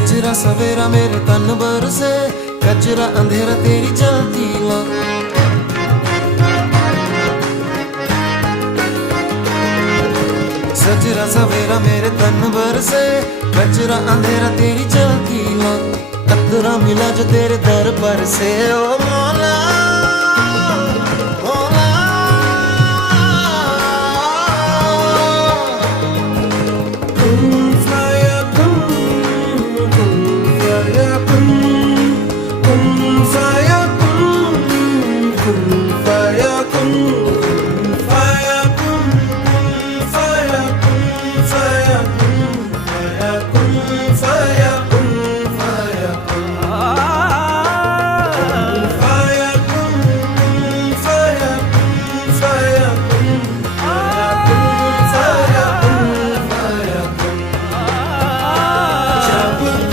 कचरा सवेरा मेरे तन बरसे, कचरा अंधेरा तेरी जलती ला। सजरा सवेरा मेरे तन बरसे, कचरा अंधेरा तेरी जलती ला। कतरा मिला जो तेरे दर पर से, ओ मौला।